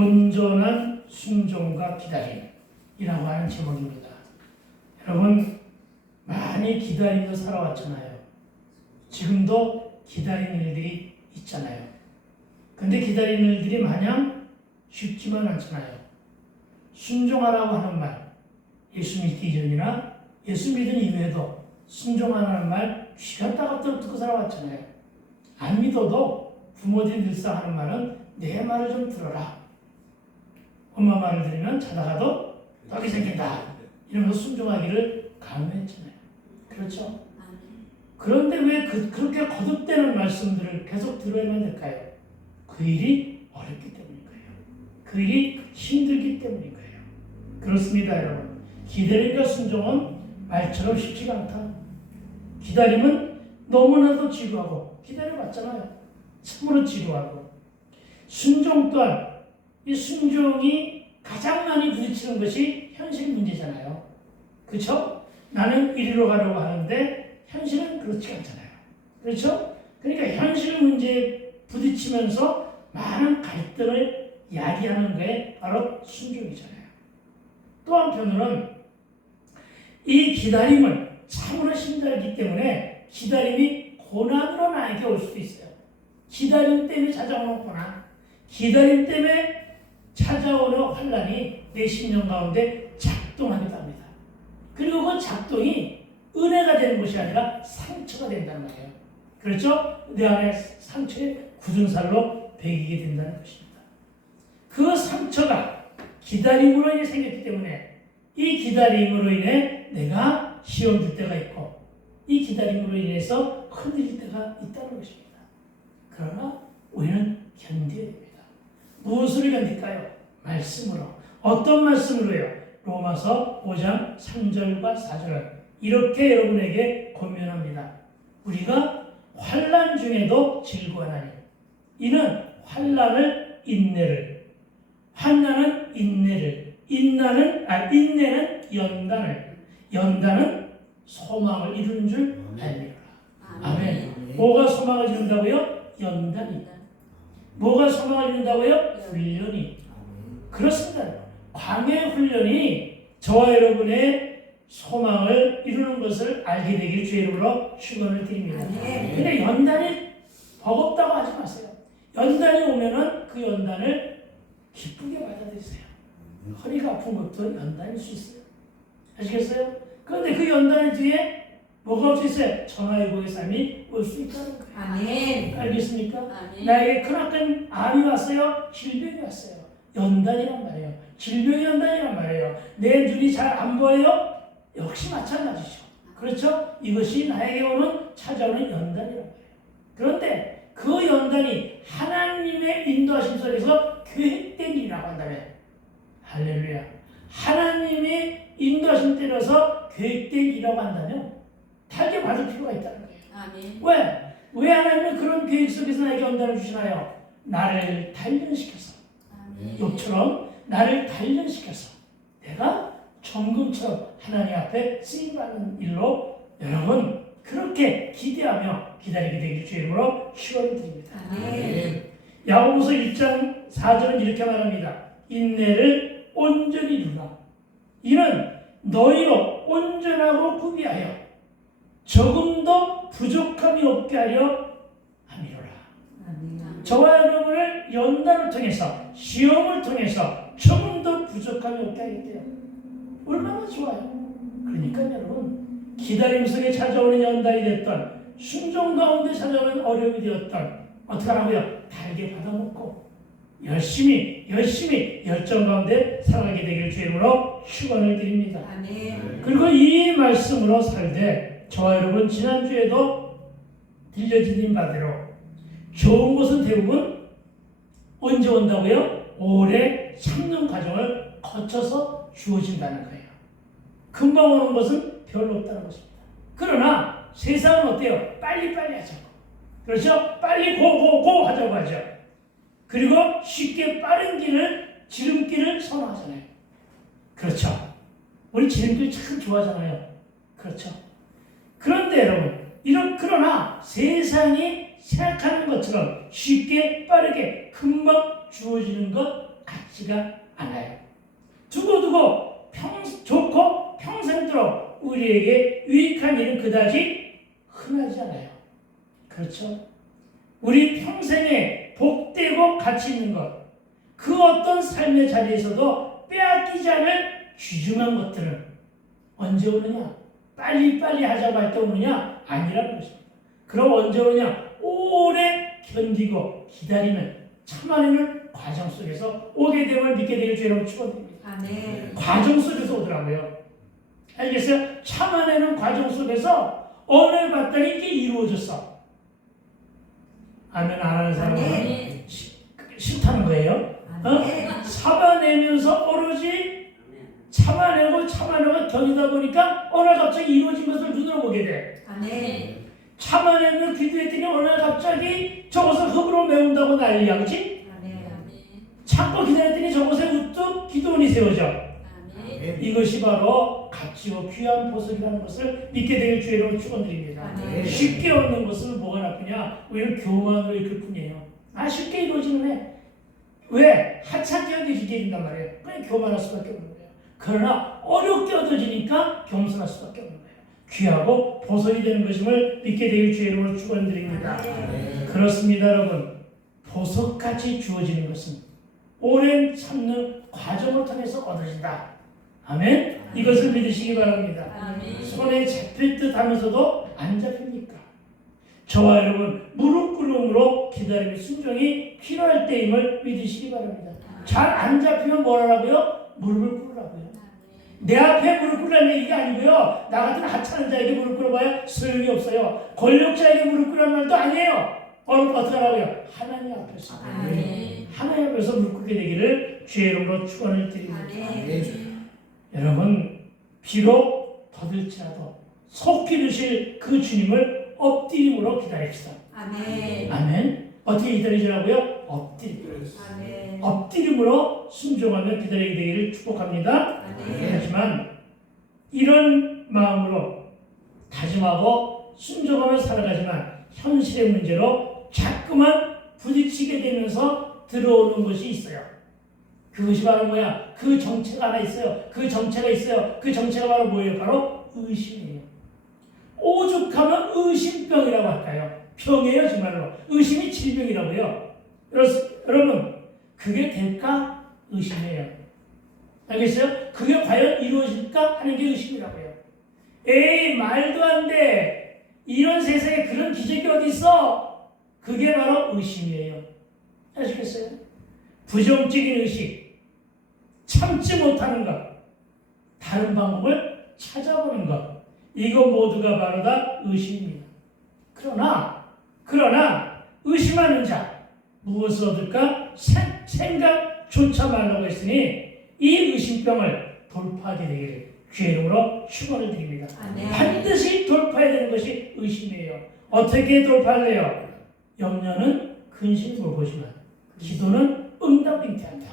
온전한 순종과 기다림이라고 하는 제목입니다. 여러분, 많이 기다리며 살아왔잖아요. 지금도 기다리는 일들이 있잖아요. 근데 기다리는 일들이 마냥 쉽지만 않잖아요. 순종하라고 하는 말, 예수 믿기 이전이나 예수 믿은 이후에도 순종하라는 말 귀가 따갑도록 듣고 살아왔잖아요. 안 믿어도 부모들이 늘상 하는 말은 내 말을 좀 들어라. 엄마 말을 들으면 자다가도 떡이 생긴다. 이러면서 순종하기를 강요했잖아요. 그렇죠? 그런데 왜 그렇게 거듭되는 말씀들을 계속 들어야만 될까요? 그 일이 어렵기 때문인 거예요. 그 일이 힘들기 때문인 거예요. 그렇습니다, 여러분. 기다림과 순종은 말처럼 쉽지가 않다. 기다림은 너무나도 지루하고, 기다려봤잖아요. 참으로 지루하고. 순종 또한, 이 순종이 가장 많이 부딪히는 것이 현실 문제잖아요. 그렇죠? 나는 이리로 가려고 하는데 현실은 그렇지 않잖아요. 그렇죠? 그러니까 현실 문제에 부딪히면서 많은 갈등을 야기하는 게 바로 순종이잖아요. 또 한편으로는 이 기다림은 참으로 힘들기 때문에 기다림이 고난으로 나에게 올 수도 있어요. 기다림 때문에 찾아오는 고난, 기다림 때문에 찾아오는 환난이 내 심령 가운데 작동하기도 합니다. 그리고 그 작동이 은혜가 되는 것이 아니라 상처가 된다는 거예요. 그렇죠? 내 안에 상처에 굳은 살로 배기게 된다는 것입니다. 그 상처가 기다림으로 인해 생겼기 때문에 이 기다림으로 인해 내가 시험 들 때가 있고 이 기다림으로 인해서 흔들릴 때가 있다는 것입니다. 그러나 우리는 견뎌야 됩니다. 무엇을 견딜까요? 말씀으로. 어떤 말씀으로요? 로마서 5장 3절과 4절은 이렇게 여러분에게 권면합니다. 우리가 환난 중에도 즐거워하나니 이는 환난을 인내를, 환난은 인내를, 인내는 연단을, 연단은 소망을 이루는 줄 알미라. 아멘. 뭐가 소망을 이룬다고요? 연단이. 뭐가 소망을 이룬다고요? 훈련이. 그렇습니다. 광야 훈련이 저와 여러분의 소망을 이루는 것을 알게 되길 주의 이름으로 축원을 드립니다. 근데 연단이 버겁다고 하지 마세요. 연단이 오면은 그 연단을 기쁘게 받아들이세요. 허리가 아픈 것도 연단일 수 있어요. 아시겠어요? 그런데 그 연단 뒤에 뭐가 올 수 있어요? 전화위복의 삶이 올 수 있다는 거예요. 아멘. 알겠습니까? 아멘. 나에게 크나큰 암이 왔어요. 질병이 왔어요. 연단이란 말이에요. 질병이 연단이란 말이에요. 내 눈이 잘 안 보여요? 역시 마찬가지죠. 그렇죠? 이것이 나에게 찾아오는 연단이란 말이에요. 그런데 그 연단이 하나님의 인도하심 속에서 계획된 일이라고 한다면 할렐루야. 하나님의 인도하심 때려서 계획된 일이라고 한다면 달게 받을 필요가 있다는 거예요. 아멘. 왜? 왜 하나님은 그런 계획 속에서 나에게 연단을 주시나요? 나를 단련시켜서, 욥처럼 나를 단련시켜서 내가 정금처럼 하나님 앞에 쓰임받는 일로 여러분 그렇게 기대하며 기다리게 되길 주의 이름으로 축원을 드립니다. 야고보서 1장 4절은 이렇게 말합니다. 인내를 온전히 이루라. 이는 너희로 온전하고 구비하여 조금도 부족함이 없게 하려 함이로라. 저와 여러분을 연단을 통해서 시험을 통해서 조금도 부족함이 없게 하겠대요. 얼마나 좋아요. 그러니까 여러분 기다림 속에 찾아오는 연단이 됐던 순종 가운데 찾아오는 어려움이 되었던 어떻게 하라고요? 달게 받아먹고 열심히 열정 가운데 살아가게 되길 주의 이름으로 축원을 드립니다. 아멘. 그리고 이 말씀으로 살되 저와 여러분 지난주에도 들려드린 바대로 좋은 것은 대부분 언제 온다고요? 오래 참는 과정을 거쳐서 주어진다는 거예요. 금방 오는 것은 별로 없다는 것입니다. 그러나 세상은 어때요? 빨리빨리 하자고. 그렇죠? 빨리 고 하자고 하죠. 그리고 쉽게 빠른 지름길을 선호하잖아요. 그렇죠? 우리 지름길 참 좋아하잖아요. 그렇죠? 그런데 여러분, 그러나 세상이 생각하는 것처럼 쉽게 빠르게 금방 주어지는 것 같지 같지가 않아요. 두고두고 좋고 평생도록 우리에게 유익한 일은 그다지 흔하지 않아요. 그렇죠? 우리 평생에 복되고 가치 있는 것, 그 어떤 삶의 자리에서도 빼앗기지 않을 귀중한 것들은 언제 오느냐? 빨리빨리 하자고 할 때 오느냐? 아니라는 것입니다. 그럼 언제 오느냐? 오래 견디고 기다리는 참아내는 과정 속에서 오게 됨을 믿게 되길 주 여러분 축원드립니다. 네. 과정 속에서 오더라고요. 알겠어요? 참아내는 과정 속에서 어느 봤더니 이게 이루어졌어. 아멘 안 하는 사람은 네. 싫다는 거예요. 참아내면서 오로지 참아내고 견디다 보니까 어느 날 갑자기 이루어진 것을 눈으로 보게 돼. 참아내며 기도했더니 어느 날 갑자기 저것을 흙으로 메운다고 난리야. 그치? 참고 기다렸더니 저것에 우뚝 기도원이 세워져. 이것이 바로 값지고 귀한 보석이라는 것을 믿게 되길 주의 이름으로 축원드립니다. 쉽게 얻는 것은 뭐가 나쁘냐? 오히려 교만으로 이끌 뿐이에요. 쉽게 이루어지는 애. 왜? 하찮게 얻어지게 된단 말이에요. 그냥 교만할 수밖에 없는 거예요. 그러나 어렵게 얻어지니까 겸손할 수밖에 없는 거예요. 귀하고 보석이 되는 것임을 믿게 되길 주의 이름으로 축원드립니다. 그렇습니다, 여러분. 보석같이 주어지는 것은 오랜 참는 과정을 통해서 얻어진다. 아멘? 이것을 믿으시기 바랍니다. 손에 잡힐 듯 하면서도 안 잡힙니까? 저와 여러분 무릎 꿇음으로 기다림의 순종이 필요할 때임을 믿으시기 바랍니다. 잘 안 잡히면 뭘 하라고요? 무릎을 꿇으라고요. 내 앞에 무릎 꿇으라는 얘기가 아니고요. 나 같은 하찮은 자에게 무릎 꿇어봐야 소용이 없어요. 권력자에게 무릎 꿇으라는 말도 아니에요. 어떻게 하라고요? 하나님 앞에서. 하나님 앞에서 무릎 꿇게 되기를 주의 이름으로 축원을 드립니다. 여러분 비록 더딜지라도 속히 주실 그 주님을 엎드림으로 기다립시다. 아멘. 어떻게 기다리시라고요? 엎드림으로 순종하며 기다리게 되기를 축복합니다. 하지만 이런 마음으로 다짐하고 순종하며 살아가지만 현실의 문제로 자꾸만 부딪히게 되면서 들어오는 것이 있어요. 그것이 바로 뭐야? 그 정체가 하나 있어요. 그 정체가 있어요. 그 정체가 바로 뭐예요? 바로 의심이에요. 오죽하면 의심병이라고 할까요? 병이에요, 정말로. 의심이 질병이라고요. 여러분, 그게 될까? 의심이에요. 알겠어요? 그게 과연 이루어질까? 하는 게 의심이라고요. 에이, 말도 안 돼. 이런 세상에 그런 기적이 어디 있어? 그게 바로 의심이에요. 아시겠어요? 부정적인 의식, 참지 못하는 것, 다른 방법을 찾아보는 것, 이거 모두가 바로 다 의심입니다. 그러나 의심하는 자 무엇을 얻을까? 생각조차 말라고 했으니 이 의심병을 돌파하게 되기를 주의 이름으로 축원을 드립니다. 반드시 돌파해야 되는 것이 의심이에요. 어떻게 돌파할래요? 염려는 근심을 보지만 기도는 응답 잉태한다.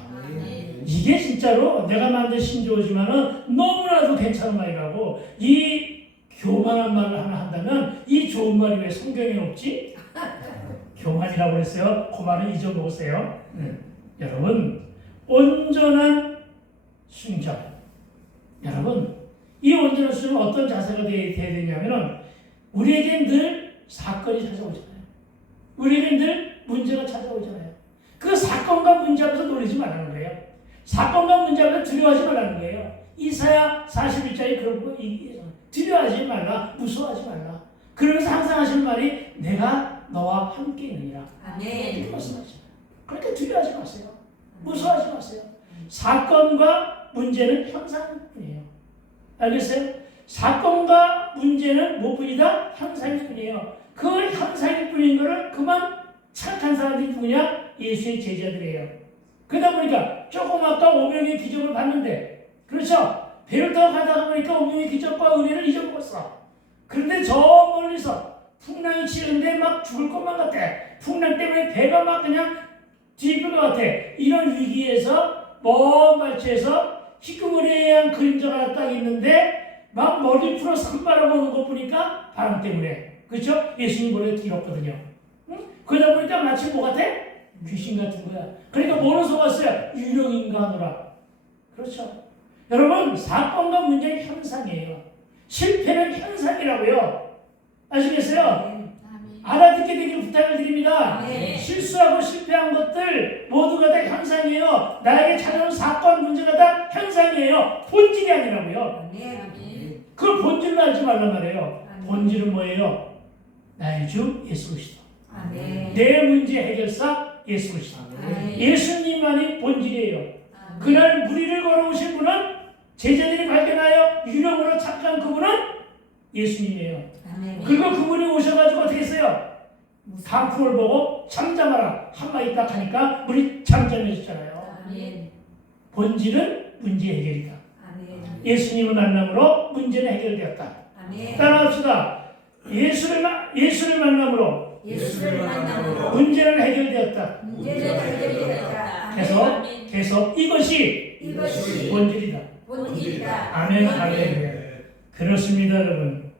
이게 진짜로 내가 만든 신조어지만은 너무나도 괜찮은 말이라고. 이 교만한 말을 하나 한다면 이 좋은 말이 왜 성경에 없지? 교만이라고 그랬어요. 그 말은 잊어먹으세요. 여러분 온전한 순종. 여러분 이 온전한 순종은 어떤 자세가 돼야 되냐면은 우리에겐 늘 사건이 찾아오잖아요. 우리에겐 늘 문제가 찾아오잖아요. 그 사건과 문제 앞에서 놀리지 말라는 거예요. 사건과 문제 앞에서 두려워하지 말라는 거예요. 이사야 41장에 그런 거 얘기해요. 두려워하지 말라, 무서워하지 말라. 그러면서 항상 하시는 말이 내가 너와 함께 있느니라. 이렇게 말씀하시잖아요. 그러니까 두려워하지 마세요. 무서워하지 마세요. 사건과 문제는 형상일 뿐이에요. 알겠어요? 사건과 문제는 무엇뿐이다? 형상일 뿐이에요. 그 형상일 뿐인 거를 그만 착한 사람들이 누구냐? 예수의 제자들이에요. 그러다 보니까 조금 아까 5명의 기적을 봤는데, 그렇죠? 배를 타고 가다가 보니까 5명의 기적과 은혜를 잊어먹었어. 그런데 저 멀리서 풍랑이 치는데 막 죽을 것만 같아. 풍랑 때문에 배가 막 그냥 뒤집힐 것 같아. 이런 위기에서 먼 발치에서 희끄무레한 그림자가 하나 딱 있는데 막 머리 풀어 산바람 오는 거 보니까 바람 때문에. 그렇죠? 예수님 머리가 길었거든요. 응? 그러다 보니까 마치 뭐 같아? 귀신 같은 거야. 그러니까 뭐로 속았어요? 유령인가 하노라. 그렇죠. 여러분, 사건과 문제는 현상이에요. 실패는 현상이라고요. 아시겠어요? 알아듣게 되길 부탁을 드립니다. 실수하고 실패한 것들 모두가 다 현상이에요. 나에게 찾아온 사건, 문제가 다 현상이에요. 본질이 아니라고요. 그 본질을 알지 말란 말이에요. 본질은 뭐예요? 나의 주 예수 그리스도. 내 문제 해결사 예수 그리스도. 예수님만이 본질이에요. 그날 무리를 걸어오신 분은 제자들이 발견하여 유령으로 착각한 그분은 예수님이에요. 그리고 그분이 오셔가지고 어떻게 했어요? 강풍을 보고 잠잠하라 한마디 딱 하니까 물이 잠잠해졌잖아요. 본질은 문제 해결이다. 예수님을 만남으로 문제는 해결되었다. 따라합시다. 예수를 만남으로 문제는 해결되었다. 계속 이것이 본질이다. 아멘. 그렇습니다, 여러분.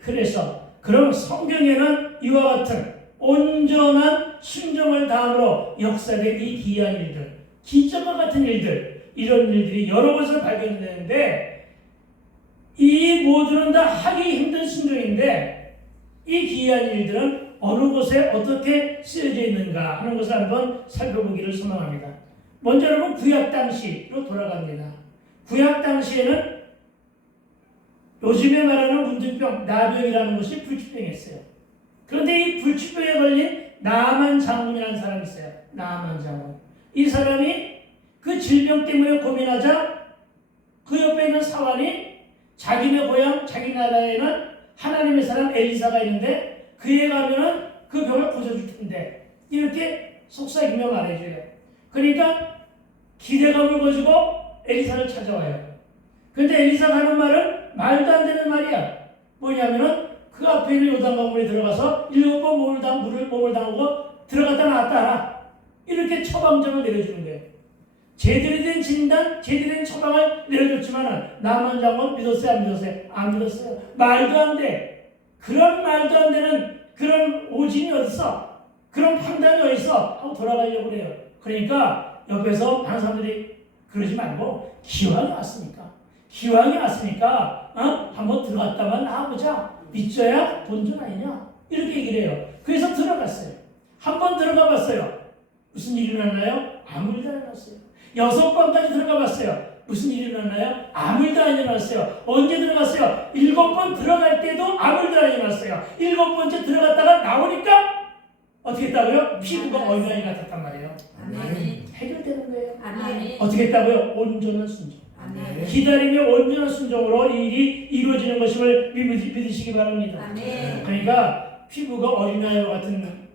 그래서 그럼 성경에는 이와 같은 온전한 순종을 다함으로 역사된 이 귀한 일들, 기적과 같은 일들, 이런 일들이 여러 곳에서 발견되는데 이 모두는 다 하기 힘든 순종인데 이 귀한 일들은 어느 곳에 어떻게 쓰여져 있는가 하는 것을 한번 살펴보기를 소망합니다. 먼저 여러분 구약 당시로 돌아갑니다. 구약 당시에는 요즘에 말하는 문둥병, 나병이라는 것이 불치병이었어요. 그런데 이 불치병에 걸린 나만 장군이라는 사람이 있어요. 나만 장군. 이 사람이 그 질병 때문에 고민하자 그 옆에 있는 사환이 자기네 고향, 자기 나라에는 하나님의 사람 엘리사가 있는데 그에 가면은 그 병을 고쳐줄 텐데 이렇게 속삭이며 말해줘요. 그러니까 기대감을 가지고 엘리사를 찾아와요. 그런데 엘리사가 하는 말은 말도 안 되는 말이야. 뭐냐면은 그 앞에 있는 요단강물에 들어가서 7번 몸을 담고 들어갔다 나왔다 하라. 이렇게 처방전을 내려주는 거예요. 제대로 된 진단, 제대로 된 처방을 내려줬지만은 나만 장군 믿었어요? 안 믿었어요? 안 믿었어요. 말도 안 돼. 그런 말도 안 되는 그런 오진이 어딨어? 그런 판단이 어딨어? 하고 돌아가려고 그래요. 그러니까 옆에서 다른 사람들이 그러지 말고 기왕이 왔으니까 한번 들어갔다만 나와보자. 믿져야 본전 아니냐? 이렇게 얘기를 해요. 그래서 들어갔어요. 한번 들어가 봤어요. 무슨 일이 일어났나요? 아무 일도 안 일어났어요. 6번까지 들어가 봤어요. 무슨 일이 일어났나요? 아무 일도 안 일어났어요. 언제 들어갔어요? 7번 들어갈 때도 아무 일도 안 일어났어요. 7번째 들어갔다가 나오니까 어떻게 했다고요? 피부가 얼간이 같았단 말이에요. 해결되는 거예요. 어떻게 했다고요? 온전한 순종. 기다리며 온전한 순종으로 이 일이 이루어지는 것임을 믿으시기 바랍니다. 그러니까 피부가 어린아이와 같은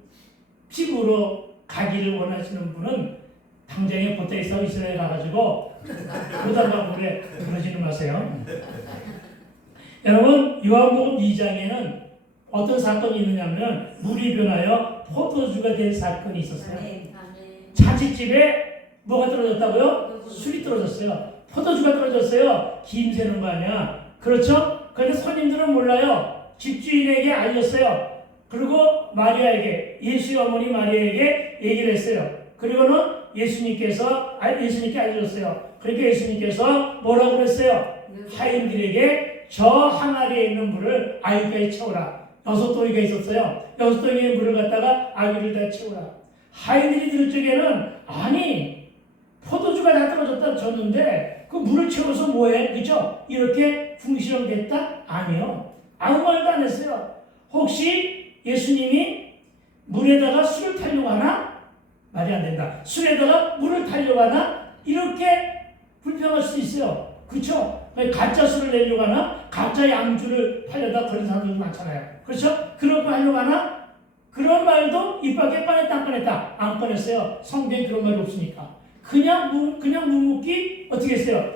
피부로 가기를 원하시는 분은 당장에 보태에서 이스라엘 가가지고 요단강물에 그러지는 마세요. 여러분 요한복음 2장에는 어떤 사건이 있느냐면 물이 변하여 포도주가 된 사건이 있었어요. 잔치집에 뭐가 떨어졌다고요? 술이 떨어졌어요. 포도주가 떨어졌어요. 김 새는 거 아니야. 그렇죠? 그런데 손님들은 몰라요. 집주인에게 알렸어요. 그리고 마리아에게, 예수의 어머니 마리아에게 얘기를 했어요. 그리고는 예수님께 알려줬어요. 그러니까 예수님께서 뭐라고 그랬어요? 하인들에게 저 항아리에 있는 물을 아귀까지 채우라. 6동이가 있었어요. 6동이의 물을 갖다가 아귀를 다 채우라. 하인들이 들을 적에는 아니 포도주가 다 떨어졌다 줬는데 그 물을 채워서 뭐해? 그죠? 이렇게 궁시렁댔다? 아니요. 아무 말도 안 했어요. 혹시 예수님이 물에다가 술을 타려고 하나? 말이 안 된다. 술에다가 물을 타려고 하나? 이렇게 불평할 수 있어요. 그렇죠? 가짜 술을 내려고 하나? 가짜 양주를 팔려다 걸린 사람들도 많잖아요. 그렇죠? 그런 거 하려고 하나? 그런 말도 입 밖에 꺼냈다 안 꺼냈다? 안 꺼냈어요. 성경에 그런 말이 없으니까. 그냥 묵묵히 어떻게 했어요?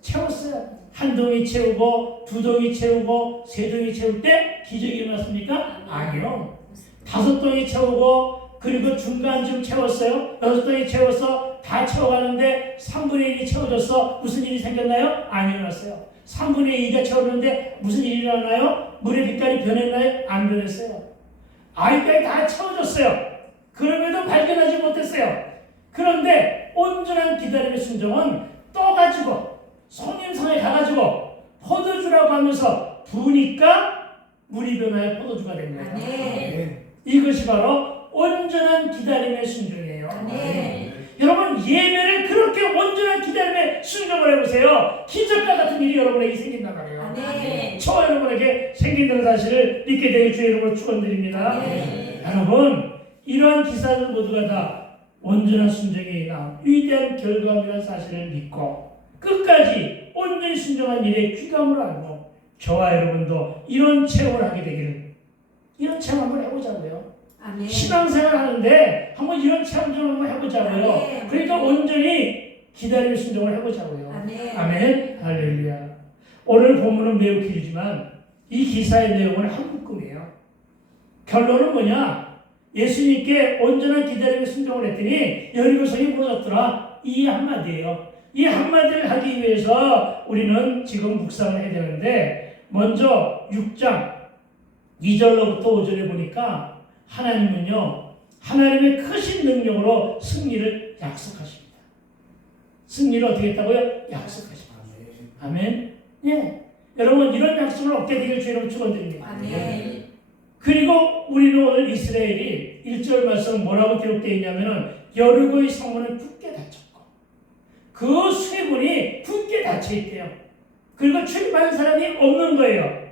채웠어요. 한 동이 채우고, 2동이 채우고, 3동이 채울 때 기적이 일어났습니까? 아니요. 5동이 채우고, 그리고 중간쯤 채웠어요. 6동이 채워서 다 채워가는데 3분의 1이 채워졌어. 무슨 일이 생겼나요? 안 일어났어요. 3분의 2가 채웠는데 무슨 일이 일어나요? 물의 빛깔이 변했나요? 안 변했어요. 아이까지 다 채워졌어요. 그럼에도 발견하지 못했어요. 그런데 온전한 기다림의 순종은 떠가지고 손님상에 가가지고 포도주라고 하면서 부으니까 물이 변하여 포도주가 된 거예요. 이것이 바로 온전한 기다림의 순종이에요. 여러분, 예배를 그렇게 온전한 기다림에 순종을 해보세요. 기적과 같은 일이 여러분에게 생긴단 말이에요. 저와 여러분에게 생긴다는 사실을 믿게 되길 주의 이름으로 축원드립니다. 여러분, 이러한 기사들 모두가 다 온전한 순종이 나온 위대한 결과물이라는 사실을 믿고 끝까지 온전히 순종한 일의 귀감을 알고 저와 여러분도 이런 체험을 하게 되기를, 이런 체험 한번 해보자고요. 신앙생활 하는데 한번 이런 체험 좀 한번 해보자고요. 그러니까 온전히 기다림의 순종을 해보자고요. 아멘. 할렐루야. 오늘 본문은 매우 길지만 이 기사의 내용은 한 묶음이에요. 결론은 뭐냐? 예수님께 온전한 기다림의 순종을 했더니 여리고성이 무너졌더라. 이 한마디예요. 이 한마디를 하기 위해서 우리는 지금 묵상을 해야 되는데, 먼저 6장 2절로부터 5절에 보니까 하나님은요, 하나님의 크신 능력으로 승리를 약속하십니다. 승리를 어떻게 했다고요? 약속하십니다. 아멘. 예. 여러분, 이런 약속을 얻게 되길 주의로 축원드립니다. 그리고 우리는 오늘 이스라엘이 1절 말씀 뭐라고 기록되어 있냐면은 여리고의 성문은 굳게 닫혔고 그 쇠문이 굳게 닫혀 있대요. 그리고 출입하는 사람이 없는 거예요.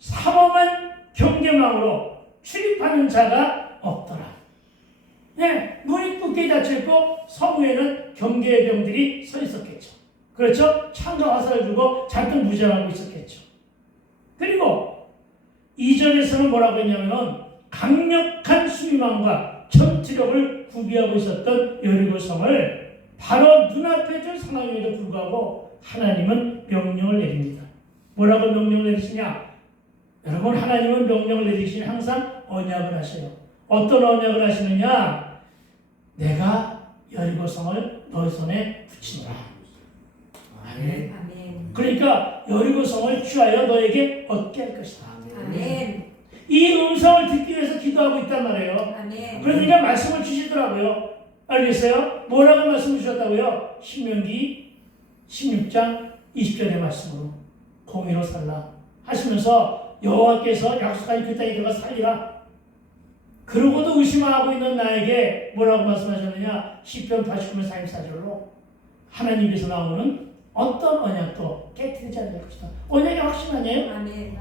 삼엄한 경계망으로 출입하는 자가 없더라. 네, 문이 굳게 닫혀있고 성위에는 경계의 병들이 서 있었겠죠. 그렇죠? 창과 화살을 두고 잔뜩 무장하고 있었겠죠. 그리고 2절에서는 뭐라고 했냐면 강력한 수비망과 전투력을 구비하고 있었던 여리고성을 바로 눈앞에 둔 상황임에도 불구하고 하나님은 명령을 내립니다. 뭐라고 명령을 내리시냐? 여러분, 하나님은 명령을 내리시니 항상 언약을 하셔요. 어떤 언약을 하시느냐? 내가 여리고성을 너희 손에 붙이노라. 아멘. 그러니까 여리고성을 취하여 너에게 얻게 할 것이다. 아멘. 이 음성을 듣기 위해서 기도하고 있단 말이에요. 아멘. 그러니까 말씀을 주시더라고요. 알겠어요? 뭐라고 말씀을 주셨다고요? 신명기 16장 20절의 말씀으로 공의로 살라 하시면서 여호와께서 약속한 그 땅에 들어가 살리라. 그러고도 의심하고 있는 나에게 뭐라고 말씀하셨느냐? 시편 89편 44절로 하나님께서 나오는 어떤 언약도 깨뜨리지 않을 것이다. 언약이 확신 아니에요? 아멘.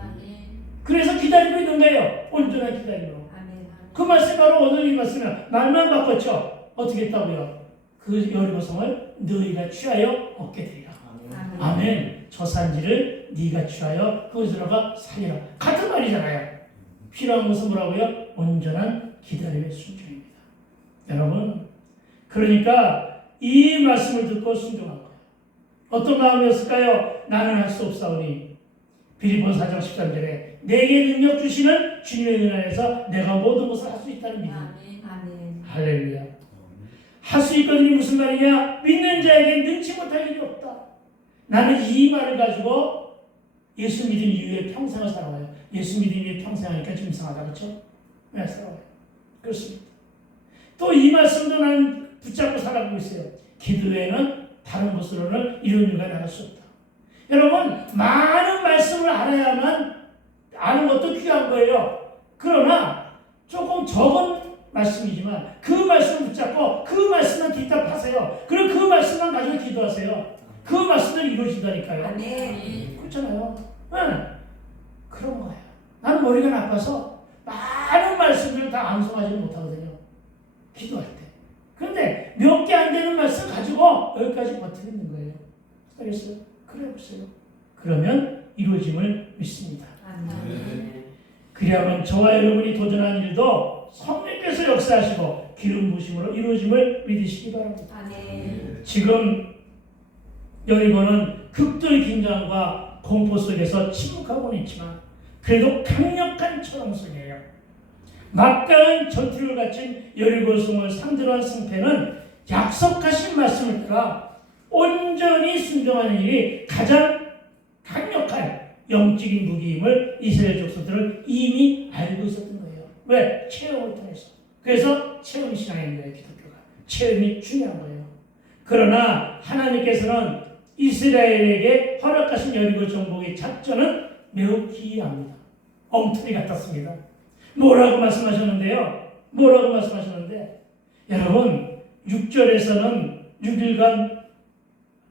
그래서 기다리고 있는 거예요. 온전한 기다림으로. 그 말씀 바로 오늘 이 말씀이야. 말만 바꿨죠. 어떻게 했다고요? 그 여리고성을 너희가 취하여 얻게 되리라. 아멘. 저 산지를 네가 취하여 거기서가 살리라. 같은 말이잖아요. 필요한 것은 뭐라고요? 온전한 기다림의 순종입니다. 여러분, 그러니까 이 말씀을 듣고 순종한 거예요. 어떤 마음이었을까요? 나는 할 수 없사오니 빌립보서 4장 13절에 내게 능력 주시는 주님의 은혜 안에서 내가 모든 것을 할 수 있다는 믿음. 아멘. 할렐루야. 할 수 있거든요. 무슨 말이냐? 믿는 자에게 능치 못할 일이 없다. 나는 이 말을 가지고 예수 믿음 이후에 평생을 살아와요. 예수 믿음 이후에 평생 하니까 좀 이상하다. 그렇죠? 왜 살아와요? 그렇습니다. 또 이 말씀도 나는 붙잡고 살아가고 있어요. 기도 외에는 다른 것으로는 이런 일가 나갈 수 없다. 여러분, 많은 말씀을 알아야만 아는 것도 귀한 거예요. 그러나 조금 적은 말씀이지만 그 말씀을 붙잡고 그 말씀만 뒷답하세요. 그리고 그 말씀만 가지고 기도하세요. 그 말씀들이 이루어진다니까요. 아멘. 그렇잖아요. 응. 그런 거예요. 나는 머리가 나빠서 많은 말씀들을 다 암송하지 못하거든요. 기도할 때. 그런데 몇 개 안 되는 말씀 가지고 여기까지 버티고 있는 거예요. 알겠어요? 그래 보세요. 그러면 이루어짐을 믿습니다. 아멘. 그리하면 저와 여러분이 도전한 일도 성령께서 역사하시고 기름 부심으로 이루어짐을 믿으시기 바랍니다. 아멘. 지금 여리고는 극도의 긴장과 공포 속에서 침묵하고는 있지만 그래도 강력한 초롱성이에요. 막강한 전투를 갖춘 여리고성을 상대로 한 승패는 약속하신 말씀을 따라 온전히 순종하는 일이 가장 강력한 영적인 무기임을 이스라엘 족속들은 이미 알고 있었던 거예요. 왜? 체험을 통해서. 그래서 체험신앙인 거예요. 기독교가. 체험이 중요한 거예요. 그러나 하나님께서는 이스라엘에게 허락하신 여리고 정복의 작전은 매우 기이합니다. 엉터리 같았습니다. 뭐라고 말씀하셨는데요? 뭐라고 말씀하셨는데 여러분 6절에서는 6일간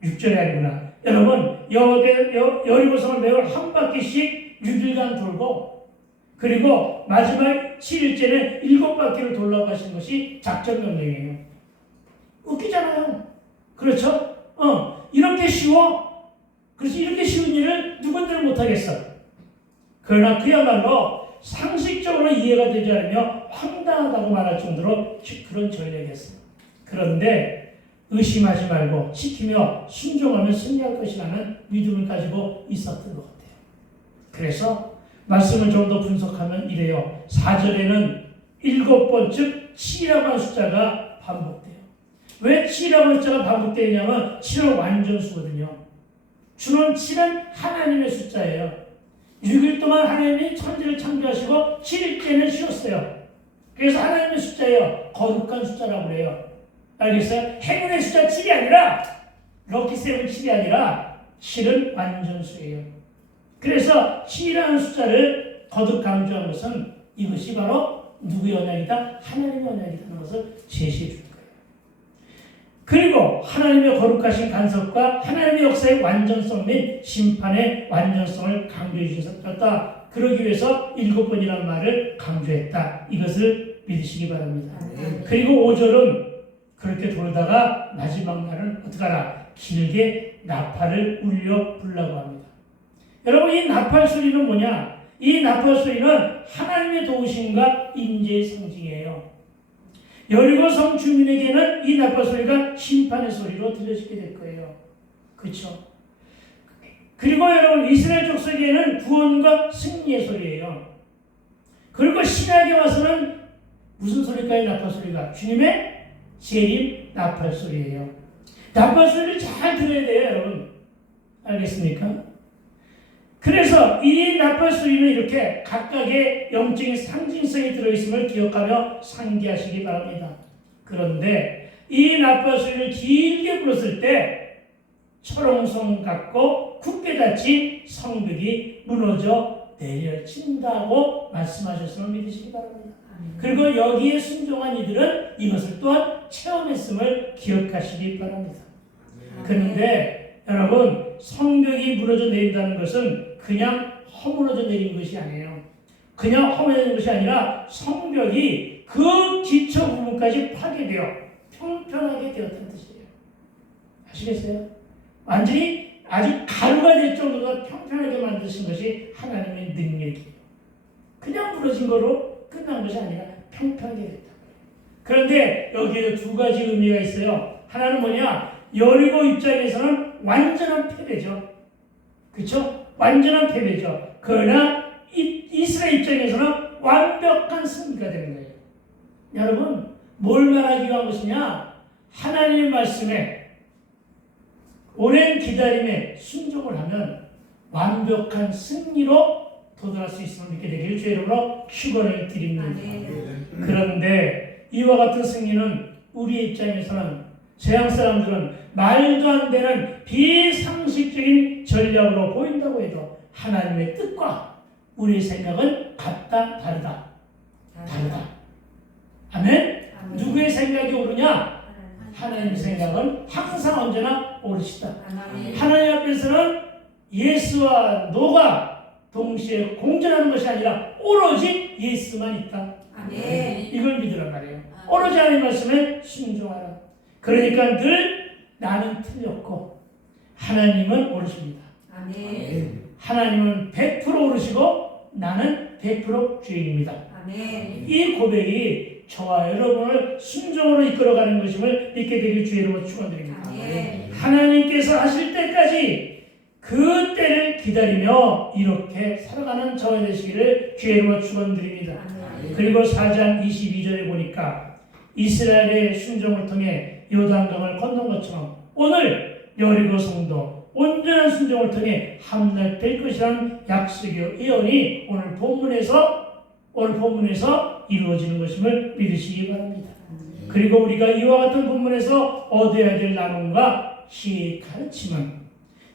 6절이 아니구나. 여러분 여리고성을 매우 한 바퀴씩 6일간 돌고 그리고 마지막 7일째는 7바퀴를 돌라고 하신 것이 작전 명령이에요. 웃기잖아요. 그렇죠? 이렇게 쉬워? 그래서 이렇게 쉬운 일을 누군들 못하겠어. 그러나 그야말로 상식적으로 이해가 되지 않으며 황당하다고 말할 정도로 그런 전략이었어요. 그런데 의심하지 말고 지키며 순종하면 승리할 것이라는 믿음을 가지고 있었던 것 같아요. 그래서 말씀을 좀 더 분석하면 이래요. 4절에는 7번 즉 7이라고 하는 숫자가 반복돼요. 왜 7이라고 하는 숫자가 반복되냐면 7은 완전수거든요. 주는 7은 하나님의 숫자예요. 6일 동안 하나님이 천지를 창조하시고 7일째는 쉬었어요. 그래서 하나님의 숫자예요. 거룩한 숫자라고 그래요. 알겠어요? 행운의 숫자 7이 아니라 럭키 세븐 7이 아니라 7은 완전수예요. 그래서 7이라는 숫자를 거듭 강조한 것은 이것이 바로 누구의 언약이다? 하나님의 언약이라는 것을 제시해 줄 거예요. 그리고 하나님의 거룩하신 간섭과 하나님의 역사의 완전성 및 심판의 완전성을 강조해 주셨다. 그러기 위해서 7번이라는 말을 강조했다. 이것을 믿으시기 바랍니다. 그리고 5절은 그렇게 돌다가 마지막 날은 어떡하라? 길게 나팔을 울려 불라고 합니다. 여러분 이 나팔 소리는 뭐냐? 이 나팔 소리는 하나님의 도우심과 인재의 상징이에요. 여리고성 주민에게는 이 나팔 소리가 심판의 소리로 들려지게 될 거예요. 그렇죠? 그리고 여러분 이스라엘 족속에게는 구원과 승리의 소리예요. 그리고 신약에 와서는 무슨 소리일까요? 나팔 소리가 주님의 재림 나팔 소리예요. 나팔 소리를 잘 들어야 돼요, 여러분. 알겠습니까? 그래서 이 나팔 소리는 이렇게 각각의 영적인 상징성이 들어있음을 기억하며 상기하시기 바랍니다. 그런데 이 나팔 소리를 길게 불었을 때 철옹성 같고 굳게 닫힌 성벽이 무너져 내려친다고 말씀하셨음을 믿으시기 바랍니다. 그리고 여기에 순종한 이들은 이것을 또한 체험했음을 기억하시기 바랍니다. 그런데 여러분 성벽이 무너져 내린다는 것은 그냥 허물어져 내린 것이 아니에요. 그냥 허물어져 내린 것이 아니라 성벽이 그 기초 부분까지 파괴되어 평평하게 되었다는 뜻이에요. 아시겠어요? 완전히 아주 가루가 될 정도로 평평하게 만드신 것이 하나님의 능력이에요. 그냥 무너진 거로 끝난 것이 아니라 평평하게 됐다. 그런데 여기에 두 가지 의미가 있어요. 하나는 뭐냐? 여리고 입장에서는 완전한 패배죠. 그렇죠? 완전한 패배죠. 그러나 이스라엘 입장에서는 완벽한 승리가 되는 거예요. 여러분, 뭘 말하기 위한 것이냐? 하나님의 말씀에 오랜 기다림에 순종을 하면 완벽한 승리로 도달할 수 있음을 믿게 되기를 주의 이름으로 축원을 드립니다. 그런데 이와 같은 승리는 우리 입장에서는 세상 사람들은 말도 안 되는 비상식적인 전략으로 보인다고 해도 하나님의 뜻과 우리의 생각은 같다, 다르다. 아멘? 누구의 생각이 옳으냐? 하나님의 생각은 항상 언제나 옳으시다. 하나님 앞에서는 예스와 노가 동시에 공존하는 것이 아니라 오로지 예스만 있다. 이걸 믿으란 말이에요. 오로지 하나님의 말씀에 순종하라. 그러니까 늘 나는 틀렸고 하나님은 옳으십니다. 하나님은 100% 옳으시고 나는 100% 주인입니다. 이 고백이 저와 여러분을 순종으로 이끌어가는 것임을 믿게 되길 주의 이름으로 축원드립니다. 하나님께서 하실 때까지 그 때를 기다리며 이렇게 살아가는 저와 되시기를 주의 이름으로 축원드립니다. 그리고 4장 22절에 보니까 이스라엘의 순종을 통해 요단강을 건넌 것처럼 오늘 여리고 성도 온전한 순종을 통해 함락될 것이라는 약속의 예언이 오늘 본문에서 오늘 본문에서 이루어지는 것임을 믿으시기 바랍니다. 그리고 우리가 이와 같은 본문에서 얻어야 될 나눔과 시의 가르침은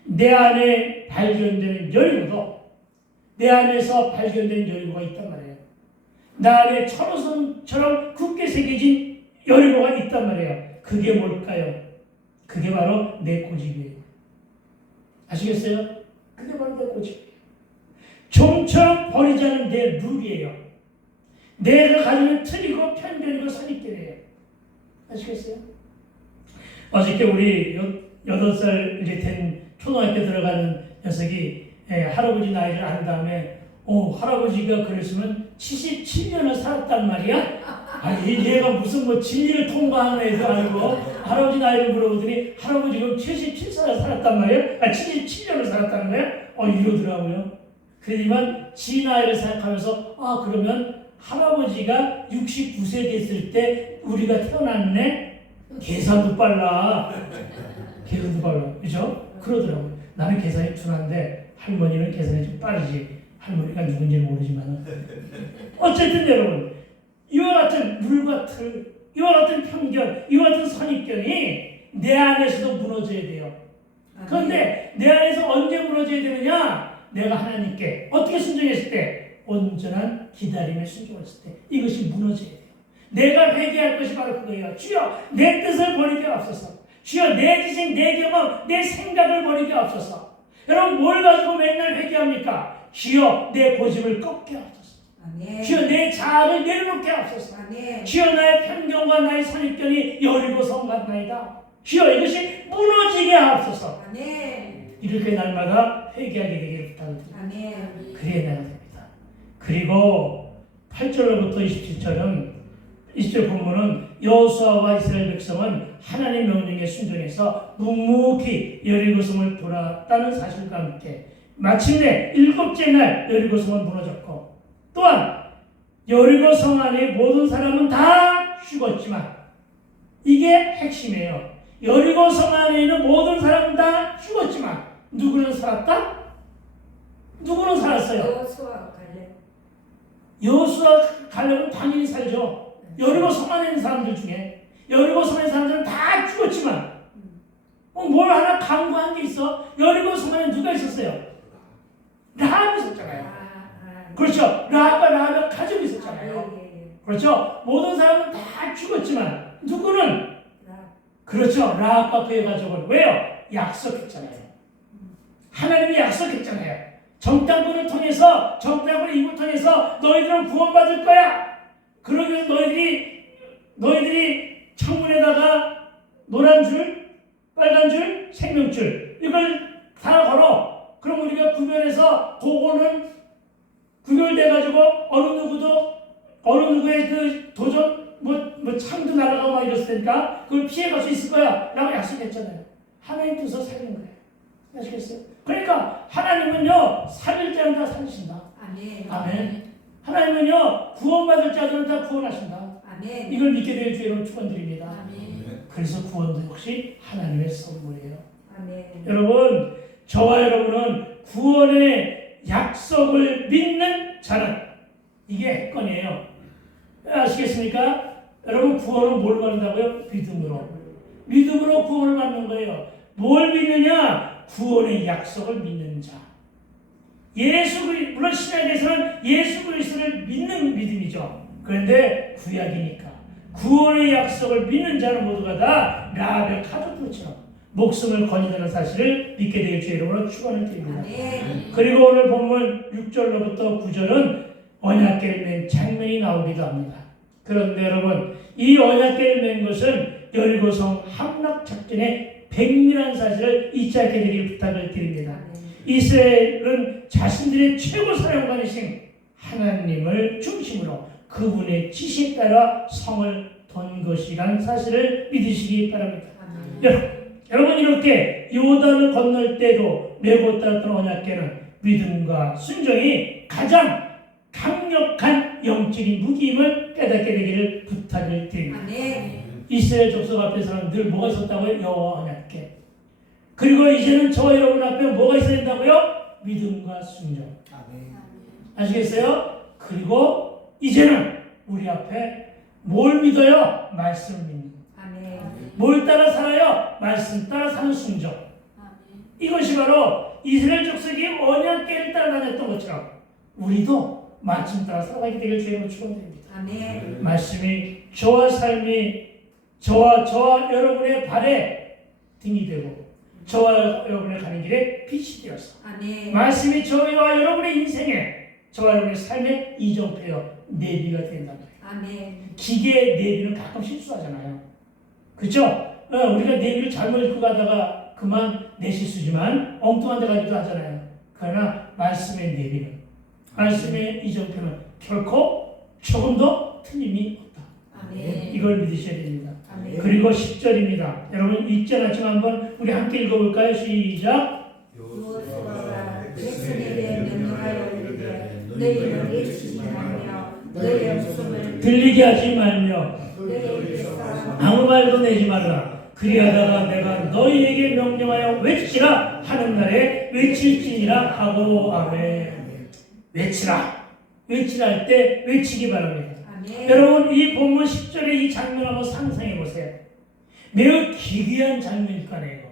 내 안에 발견되는 여리고도 내 안에서 발견되는 여리고가 있단 말이에요. 나 안에 철호선처럼 굳게 새겨진 여리고가 있단 말이에요. 그게 뭘까요? 그게 바로 내 고집이에요. 아시겠어요? 그게 바로 내 고집이에요. 좀처럼 버리지 않은 내 룰이에요. 내가 가지는 틀이고 편견이고 선입견이에요. 아시겠어요? 어저께 우리 8살 이제 된 초등학교 들어가는 녀석이 할아버지 나이를 안 다음에 할아버지가 그랬으면 77년을 살았단 말이야? 아니 얘가 무슨 뭐 진리를 통과하는 애도 아니고 할아버지 나이를 물어보더니 할아버지 그럼 77살을 살았단 말이야? 77년을 살았다는 거야? 이러더라고요. 그러지만 지 나이를 생각하면서 그러면 할아버지가 69세 됐을 때 우리가 태어났네? 계산도 빨라. 계산도 빨라. 그죠? 그러더라고요. 나는 계산이 둔한데 할머니는 계산이 좀 빠르지. 할머니가 누군지 모르지만 어쨌든 여러분 이와 같은 물과 틀, 이와 같은 편견, 이와 같은 선입견이 내 안에서도 무너져야 돼요. 그런데 내 안에서 언제 무너져야 되느냐? 내가 하나님께 어떻게 순종했을 때? 온전한 기다림에 순종했을 때 이것이 무너져야 돼요. 내가 회개할 것이 바로 그거예요. 주여 내 뜻을 버리게 없소서. 주여 내 지식, 내 경험, 내 생각을 버리게 없소서. 여러분 뭘 가지고 맨날 회개합니까? 주여 내 고집을 꺾게 없소서. 아멘. 주여 내 자아를 내려놓게 없소서. 아멘. 주여 나의 편견과 나의 선입견이 여리고성 같나이다. 주여 이것이 무너지게 하옵소서. 아멘. 이렇게 날마다 회개하게 되기를 부탁드립니다. 아멘. 그래야 내가 됩니다. 그리고 8절로부터 27절은 20절 본문은 여호수아와 이스라엘 백성은 하나님 명령에 순종해서 묵묵히 여리고성을 돌았다는 사실과 함께 마침내 7째 날 여리고성은 무너졌고 또한 여리고성 안에 모든 사람은 다 죽었지만 이게 핵심이에요. 여리고성 안에 있는 모든 사람은 다 죽었지만 누구는 살았다? 누구는 살았어요? 여호수아 갈렙. 여호수아 갈렙은 당연히 살죠. 여리고성 안에 있는 사람들 중에 여리고성 안에 사람들은 다 죽었지만 뭘 하나 강구한 게 있어? 여리고성 안에 누가 있었어요? 라합이 있었잖아요. 그렇죠. 라합과 가족이 있었잖아요. 그렇죠. 모든 사람은 다 죽었지만 누구는 그렇죠. 라합과 그의 가족은 왜요? 약속했잖아요. 하나님이 약속했잖아요. 정탐꾼을 통해서 정탐꾼의 입을 통해서 너희들은 구원받을 거야. 그러면 너희들이 창문에다가 노란 줄, 빨간 줄, 생명줄 이걸 다 걸어. 그럼 우리가 구별해서 그거는 구별돼가지고 어느 누구의 그 도전 뭐 창도 날아가고 막 이랬을 테니까 그걸 피해갈 수 있을 거야 라고 약속했잖아요. 하나님 뜻을 살린 거예요. 아시겠어요? 그러니까 하나님은요 살릴 자는 다 살리신다. 아멘. 아멘. 하나님은요 구원받을 자들은 다 구원하신다. 아멘. 이걸 믿게 될 주 여러분 축원드립니다. 아멘. 그래서 구원도 역시 하나님의 선물이에요. 아멘. 여러분 저와 여러분은 구원의 약속을 믿는 자는 이게 핵건이에요. 아시겠습니까? 여러분 구원은 뭘 받는다고요? 믿음으로 구원을 받는 거예요. 뭘 믿느냐? 구원의 약속을 믿는 자. 물론 신약에서는 예수 그리스도를 믿는 믿음이죠. 그런데 구약이니까 구원의 약속을 믿는 자는 모두가 다 라합의 가족들처럼 목숨을 건진다는 사실을 믿게 될 주 여러분으로 축원을 드립니다. 아멘. 그리고 오늘 본문 6절로부터 9절은 언약궤를 맨 장면이 나오기도 합니다. 그런데 여러분 이 언약궤를 맨 것은 여리고성 함락 작전의 백미란 사실을 잊지 않게 되길 부탁을 드립니다. 이스라엘은 자신들의 최고 사령관이신 하나님을 중심으로 그분의 지시에 따라 성을 돈 것이라는 사실을 믿으시기 바랍니다. 여러분 이렇게 요단을 건널 때도 메고 따랐던 언약궤는 믿음과 순종이 가장 강력한 영적인 무기임을 깨닫게 되기를 부탁을 드립니다. 이스라엘 족속 앞에서는 늘 뭐가 있었다고요? 여호와 언약궤. 그리고 이제는 저와 여러분 앞에 뭐가 있어야 된다고요? 믿음과 순종. 아시겠어요? 그리고 이제는 우리 앞에 뭘 믿어요? 말씀을 믿는. 아멘. 뭘 따라 살아요? 말씀 따라 사는 순종. 이것이 바로 이스라엘 족속이 언약궤를 따라다녔던 것처럼 우리도 말씀 따라 살아가게 되길 주의 이름으로 축원드립니다. 아멘. 말씀이 저와 삶이 저와 여러분의 발에 등이 되고 저와 여러분의 가는 길에 빛이 되어서 아멘. 말씀이 저와 여러분의 인생에 저와 여러분의 삶에 이정표여 내비가 된단 말이에요. 아멘. 기계의 내비는 가끔 실수하잖아요. 그렇죠? 우리가 내비를 잘못 읽고 가다가 그만 내 실수지만 엉뚱한 데 가기도 하잖아요. 그러나 말씀의 내비는 말씀의 이정표는 결코 조금도 틀림이 없다. 아멘. 이걸 믿으셔야 됩니다. 아멘. 그리고 10절입니다. 여러분 읽지 않았지만 한번 우리 함께 읽어볼까요? 시작. 여호수아가 백성에게 명령하여 이르되 너희는 외치지 말며 너희의 목숨을 들리게 하지 말며 너희의 사람 아무 말도 내지 말라. 그리하다가 내가 너희에게 명령하여 외치라 하는 날에 외칠지니라 하고 아멘. 외치라. 외치라 할 때 외치기 바랍니다. 아멘. 여러분 이 본문 10절의 이 장면 한번 상상해 보세요. 매우 기괴한 장면일 거 아니에요.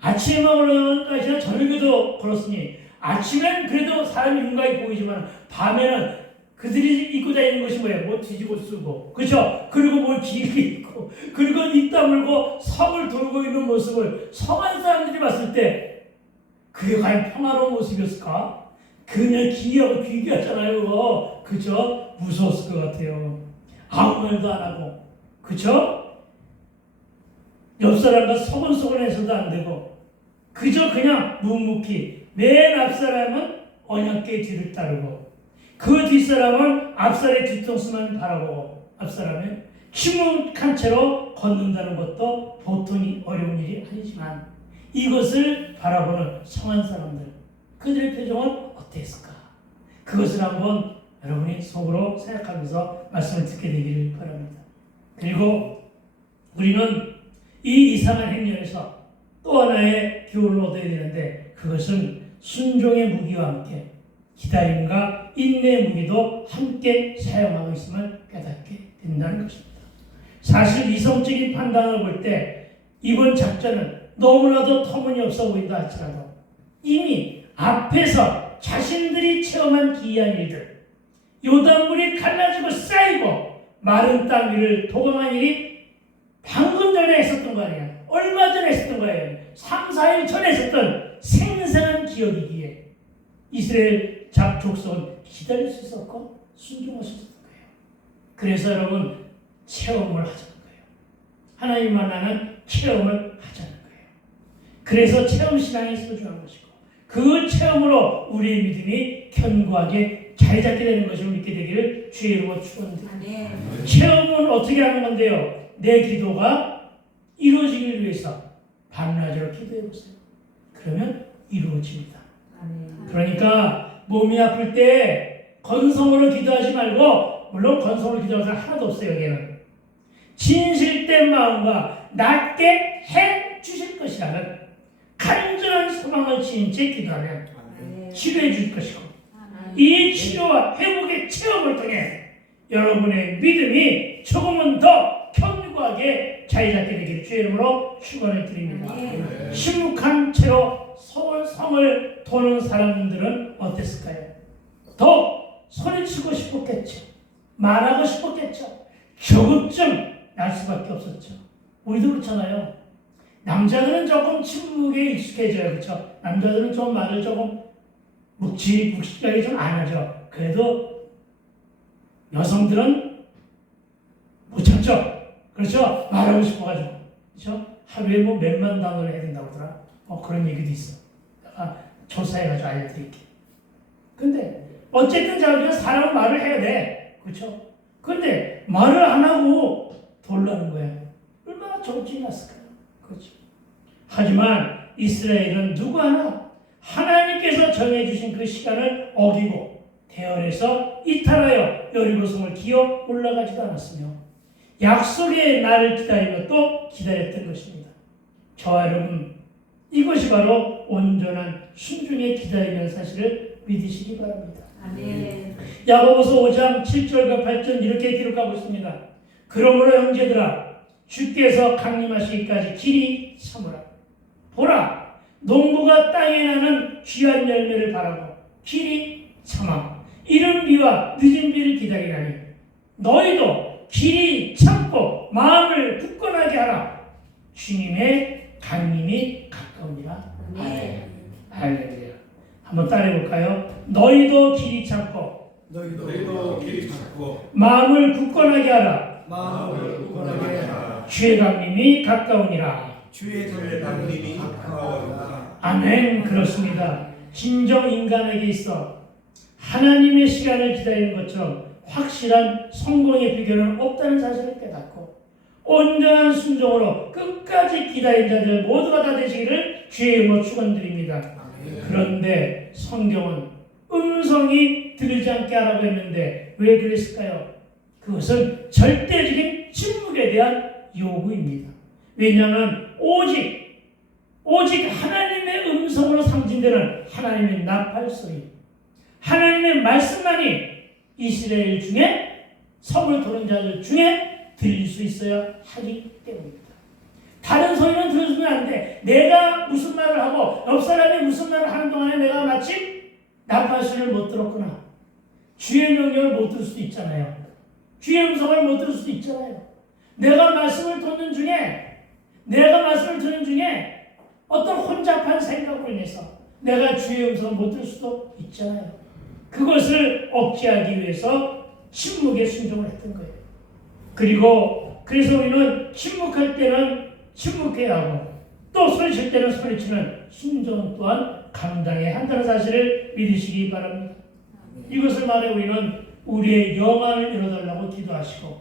아침에 올라가시나 저녁에도 그렇으니 아침엔 그래도 사람이 윤곽이 보이지만 밤에는 그들이 입고 다니는 것이 뭐예요? 뭐 뒤집어 쓰고 그렇죠? 그리고 뭘 길게 입고 그리고 입 다물고 성을 돌고 있는 모습을 성한 사람들이 봤을 때 그게 과연 평화로운 모습이었을까? 그냥 기이하고 귀귀하잖아요. 그거. 그죠? 무서웠을 것 같아요. 아무 말도 안 하고 그죠? 옆 사람과 소곤소곤해서도 안 되고 그저 그냥 묵묵히 맨 앞 사람은 언약궤 뒤를 따르고 그 뒷사람은 앞사람의 뒤통수만 바라보고 앞사람은 침묵한 채로 걷는다는 것도 보통이 어려운 일이 아니지만 이것을 바라보는 성한 사람들 그들의 표정은 어땠을까? 그것을 한번 여러분이 속으로 생각하면서 말씀을 듣게 되기를 바랍니다. 그리고 우리는 이 이상한 행렬에서 또 하나의 교훈을 얻어야 되는데 그것은 순종의 무기와 함께 기다림과 인내의 무기도 함께 사용하고 있음을 깨닫게 된다는 것입니다. 사실 이성적인 판단을 볼 때 이번 작전은 너무나도 터무니없어 보인다 할지라도 이미 앞에서 자신들이 체험한 기이한 일들 요단물이 갈라지고 쌓이고 마른 땅 위를 도강한 일이 방금 전에 했었던 거 아니에요. 얼마 전에 했었던 거예요. 3, 4일 전에 했었던 생생한 기억이기에 이스라엘 족속은 기다릴 수 있었고 순종할 수 있었던 거예요. 그래서 여러분 체험을 하자는 거예요. 하나님 만나는 체험을 하자는 거예요. 그래서 체험신앙이 소중한 것이고 그 체험으로 우리의 믿음이 견고하게 자리 잡게 되는 것을 믿게 되기를 주의 이름으로 축원드립니다. 아멘. 체험은 어떻게 하는 건데요? 내 기도가 이루어지기를 위해서 밤낮으로 기도해 보세요. 그러면 이루어집니다. 아멘. 그러니까 몸이 아플 때 건성으로 기도하지 말고 물론 건성으로 기도하는 사람 하나도 없어요. 여기는 진실된 마음과 낫게 해 주실 것이라는 간절한 소망을 지닌 채 기도하면 아멘. 치료해 줄 것이고 아멘. 이 치료와 회복의 체험을 통해 여러분의 믿음이 조금은 더 견고하게 자리 잡게 되기를 주의 이름으로 축원을 드립니다. 아멘. 침묵한 채로 성을 도는 사람들은 어땠을까요? 더 소리치고 싶었겠죠. 말하고 싶었겠죠. 조급증 날 수밖에 없었죠. 우리도 그렇잖아요. 남자들은 조금 침묵에 익숙해져요. 그렇죠? 남자들은 좀 말을 조금 묵직하게 좀 안 하죠. 그래도 여성들은 못 참죠. 그렇죠? 말하고 싶어가지고. 그렇죠? 하루에 뭐 몇만 단어를 해야 된다고 하더라. 그런 얘기도 있어. 내가 조사해가지고 알려드릴게. 근데 어쨌든 자기가 사람 말을 해야 돼. 그렇죠? 근데 말을 안 하고 돌라는 거예요. 얼마나 정신이 났을까요? 그렇죠? 하지만 이스라엘은 누구 하나 하나님께서 정해주신 그 시간을 어기고 대열에서 이탈하여 여리고성을 기어 올라가지도 않았으며 약속의 날을 기다리며 또 기다렸던 것입니다. 저와 여러분 이것이 바로 온전한 순종의 기다림이라는 사실을 믿으시기 바랍니다. 아멘. 야고보서 5장 7절과 8절 이렇게 기록하고 있습니다. 그러므로 형제들아 주께서 강림하시기까지 길이 참으라. 보라 농부가 땅에 나는 귀한 열매를 바라고 길이 참아 이른 비와 늦은 비를 기다리나니 너희도 길이 참고 마음을 굳건하게 하라. 주님의 강림이 가까우니라. 아멘. 할렐루야. 한번 따라해 볼까요? 너희도 길이 참고 너희도 길이 찾고 마음을 굳건하게 하라. 마음을 굳건하게 하라. 주의 강림이 가까우니라. 주의 강림이 가까워라. 아멘. 그렇습니다. 진정 인간에게 있어 하나님의 시간을 기다리는 것처럼 확실한 성공의 비결은 없다는 사실을 깨닫고 온전한 순종으로 끝까지 기다린 자들 모두가 다 되시기를 주의 이름으로 축원드립니다. 그런데 성경은 음성이 들리지 않게 하라고 했는데 왜 그랬을까요? 그것은 절대적인 침묵에 대한 요구입니다. 왜냐하면 오직 하나님의 음성으로 상징되는 하나님의 나팔 소리, 하나님의 말씀만이 이스라엘 중에 성을 도는 자들 중에 들릴 수 있어야 하기 때문입니다. 다른 소리는 들어주면 안 돼. 내가 무슨 말을 하고 옆 사람이 무슨 말을 하는 동안에 내가 마치 나팔 소리를 못 들었구나. 주의 명령을 못 들을 수도 있잖아요. 주의 음성을 못 들을 수도 있잖아요. 내가 말씀을 듣는 중에 어떤 혼잡한 생각으로 인해서 내가 주의 음성을 못 들을 수도 있잖아요. 그것을 억제하기 위해서 침묵에 순종을 했던 거예요. 그래서 우리는 침묵할 때는 침묵해야 하고 또 소리칠 때는 소리치는 순종 또한 감당해야 한다는 사실을 믿으시기 바랍니다. 이것을 말해 우리는 우리의 영안을 열어달라고 기도하시고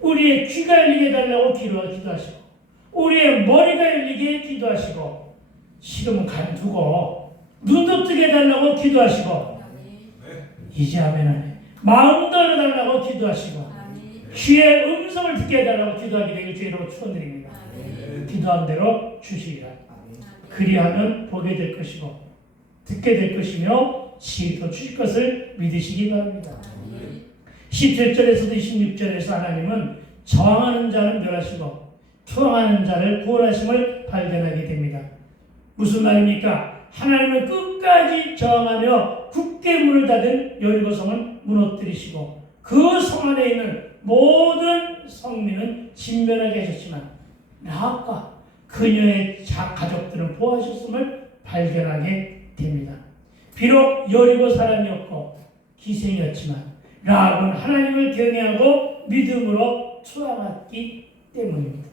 우리의 귀가 열리게 해달라고 기도하시고 우리의 머리가 열리게 기도하시고 식으면 간두고 눈도 뜨게 해달라고 기도하시고 이제 하면 마음도 열어달라고 기도하시고 귀의 음성을 듣게 해달라고 기도하게 되길 주의로 축원드립니다. 기도한 대로 주시리라. 그리하면 보게 될 것이고 듣게 될 것이며 시도 주실 것을 믿으시기 바랍니다. 17절에서도 26절에서 하나님은 저항하는 자는 멸하시고 투항하는 자를 구원하심을 발견하게 됩니다. 무슨 말입니까? 하나님은 끝까지 저항하며 굳게 문을 닫은 여리고성을 무너뜨리시고 그 성 안에 있는 모든 성민은 진멸하게 하셨지만 라합과 그녀의 가족들은 보호하셨음을 발견하게 됩니다. 비록 여리고 사람이었고 기생이었지만 라합은 하나님을 경외하고 믿음으로 투항했기 때문입니다.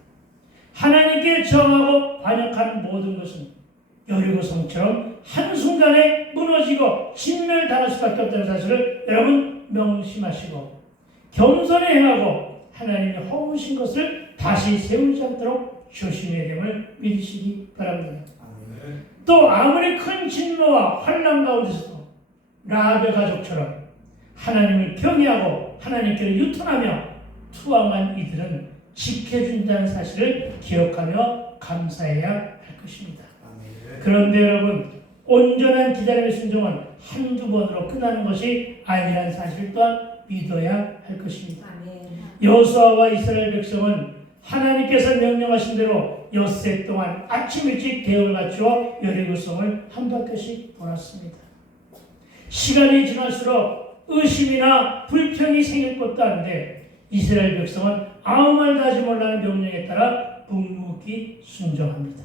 하나님께 저항하고 반역하는 모든 것은 여리고 성처럼 한순간에 무너지고 진멸당할 수밖에 없다는 사실을 여러분 명심하시고 겸손히 행하고 하나님이 허무신 것을 다시 세우지 않도록 조심해야 됨을 믿으시기 바랍니다. 또 아무리 큰 진노와 환난 가운데서도 라합의 가족처럼 하나님을 경외하고 하나님께로 유턴하며 투항한 이들은 지켜준다는 사실을 기억하며 감사해야 할 것입니다. 그런데 여러분 온전한 기다림의 순종은 한두 번으로 끝나는 것이 아니라는 사실 또한 믿어야 할 것입니다. 여호수아와 이스라엘 백성은 하나님께서 명령하신 대로 엿새 동안 아침 일찍 대역을 갖추어 여리고성을 한 바퀴씩 돌았습니다. 시간이 지날수록 의심이나 불평이 생길 것도 한데 이스라엘 백성은 아무 말도 하지 말라는 명령에 따라 묵묵히 순종합니다.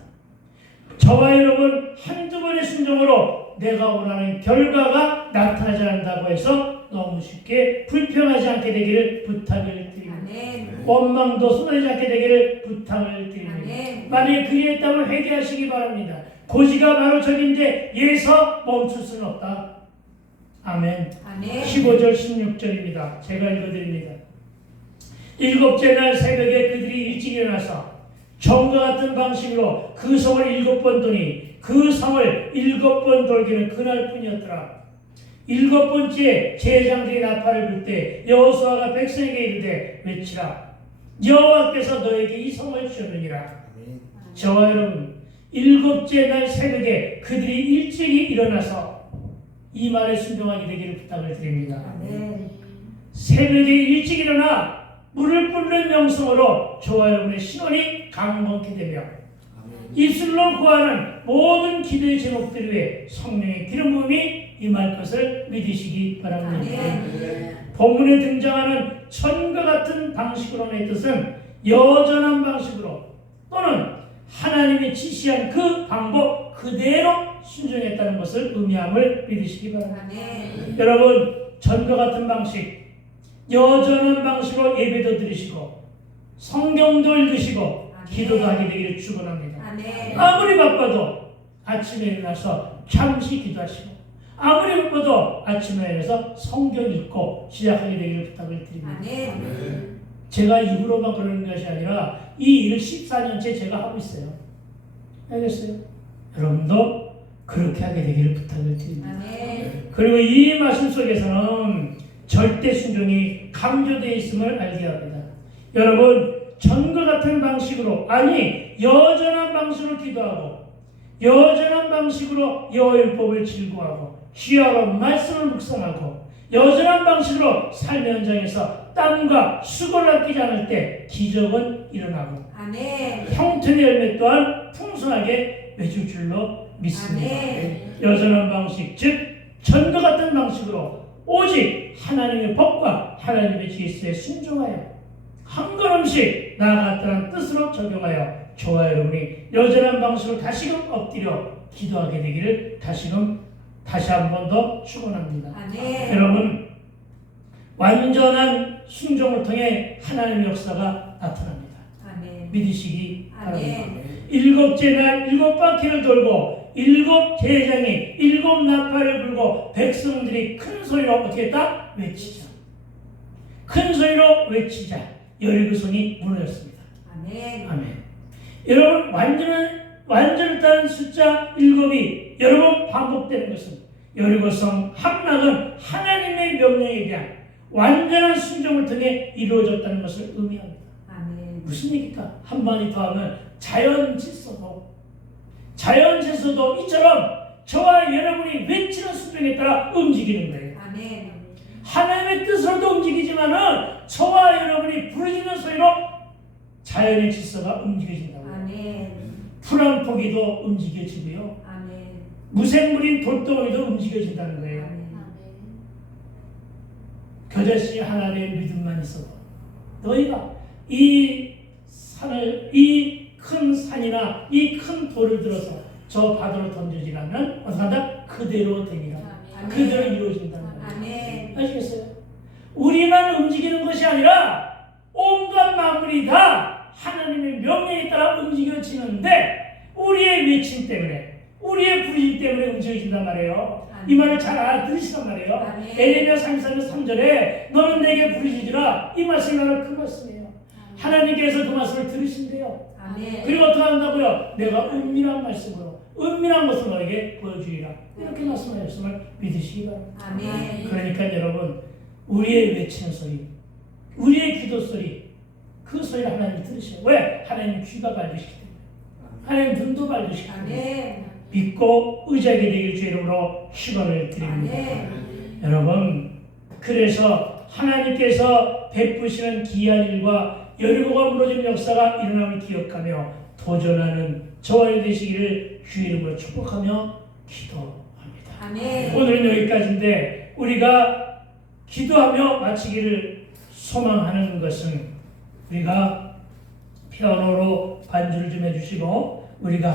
저와 여러분 한두 번의 순종으로 내가 원하는 결과가 나타나지 않는다고 해서 너무 쉽게 불평하지 않게 되기를 부탁을 드립니다. 원망도 쏟아지지 않게 되기를 부탁을 드립니다. 만약에 그리했다면 회개하시기 바랍니다. 고지가 바로 저긴데 예서 멈출 수는 없다. 아멘. 15절 16절입니다. 제가 읽어드립니다. 일곱째 날 새벽에 그들이 일찍 일어나서 정과 같은 방식으로 그 성을 7번 도니 그 성을 7번 돌기는 그날뿐이었더라. 7번째 제장들이 나팔을 불 때 여호수아가 백성에게 이르되 외치라. 여호와께서 너에게 이 성을 주셨느니라. 저와 여러분 7째 날 새벽에 그들이 일찍이 일어나서 이 말에 순종하게 되기를 부탁을 드립니다. 아멘. 새벽에 일찍 일어나 물을 끓는 명성으로 저와 여러분의 신원이 강건케 되며 입술로 구하는 모든 기도의 제목들 위해 성령의 기름 부음이 임할 것을 믿으시기 바랍니다. 아멘. 본문에 등장하는 천과 같은 방식으로의 뜻은 여전한 방식으로 또는 하나님이 지시한 그 방법 그대로 순종했다는 것을 의미함을 믿으시기 바랍니다. 아멘. 여러분, 전과 같은 방식, 여전한 방식으로 예배도 드리시고 성경도 읽으시고 기도도 하게 되기를 축원합니다. 아멘. 아무리 바빠도 아침에 일어나서 잠시 기도하시고 아무리 바빠도 아침에 일어나서 성경 읽고 시작하게 되기를 부탁을 드립니다. 아멘. 제가 입으로만 그러는 것이 아니라 이 일을 14년째 제가 하고 있어요. 알겠어요? 여러분도 그렇게 하게 되기를 부탁을 드립니다. 아멘. 그리고 이 말씀 속에서는 절대 순종이 강조되어 있음을 알게 합니다. 여러분, 전과 같은 방식으로, 아니 여전한 방식으로 기도하고 여전한 방식으로 여호와율법을 즐거워하고 귀하고 말씀을 묵상하고 여전한 방식으로 삶의 현장에서 땀과 수고를 아끼지 않을 때 기적은 일어나고 아멘. 형통의 열매 또한 풍성하게 맺을 줄로 믿습니다. 아멘. 여전한 방식, 즉 전과 같은 방식으로 오직 하나님의 법과 하나님의 질서에 순종하여 한 걸음씩 나아갔다는 뜻으로 적용하여 저와 여러분이 여전한 방식으로 다시금 엎드려 기도하게 되기를 다시 한 번 더 축원합니다. 아멘. 여러분, 완전한 순종을 통해 하나님의 역사가 나타납니다. 아멘. 믿으시기 바랍니다. 아멘. 일곱째 날 7바퀴를 돌고 7제사장이 7나팔을 불고 백성들이 큰 소리로 어떻게 했다? 외치자. 큰 소리로 외치자. 여리고성이 무너졌습니다. 아멘. 아멘. 여러분, 완전했다는 숫자 7이 여러 번 반복되는 것은 여리고성 함락은 하나님의 명령에 대한 완전한 순종을 통해 이루어졌다는 것을 의미합니다. 아멘. 무슨 얘기일까? 한마디 더 하면 자연 질서도 이처럼 저와 여러분이 외치는 순종에 따라 움직이는 거예요. 아멘. 하나님의 뜻으로도 움직이지만은 저와 여러분이 부르짖는 소리로 자연의 질서가 움직여진다고요. 아멘. 풀 한 포기도 움직여지고요. 아멘. 무생물인 돌덩이도 움직여진다는 거예요. 아멘. 겨자씨 하나님의 믿음만 있어도 너희가 이 큰 산이나 이 큰 돌을 들어서 저 바다로 던져지라면 어떻게 한다? 그대로 되리라. 아멘. 그대로 이루어진다는 거예요. 아멘. 아시겠어요? 우리만 움직이는 것이 아니라 온갖 만물이 다 하나님의 명령에 따라 움직여지는데 우리의 외침 때문에 우리의 부르심 때문에 움직여진단 말이에요. 이 말을 잘 알아들으시란 말이에요. 아멘. 에레미야 33장 3절에 너는 내게 부르짖으라, 이 말씀이 바로 그 말씀이에요. 하나님께서 그 말씀을 들으신대요. 아멘. 그리고 어떻게 한다고요? 내가 은밀한 말씀으로 은밀한 것을 너에게 보여주리라, 이렇게 말씀하셨음을 믿으시기 바랍니다. 아멘. 그러니까 여러분, 우리의 외치는 소리, 우리의 기도 소리, 그 소리를 하나님이 들으셔요. 왜? 하나님 귀가 밝으시기 때문에, 하나님 눈도 밝으시기 때문에 아멘. 믿고 의지하게 되길 주 이름으로 축원을 드립니다. 아멘. 여러분, 그래서 하나님께서 베푸시는 기이한 일과 여리고가 무너진 역사가 일어남을 기억하며 도전하는 저와 되시기를 주 이름으로 축복하며 기도합니다. 아멘. 오늘은 여기까지인데 우리가 기도하며 마치기를 소망하는 것은 우리가 피아노로 반주를 좀 해주시고 우리가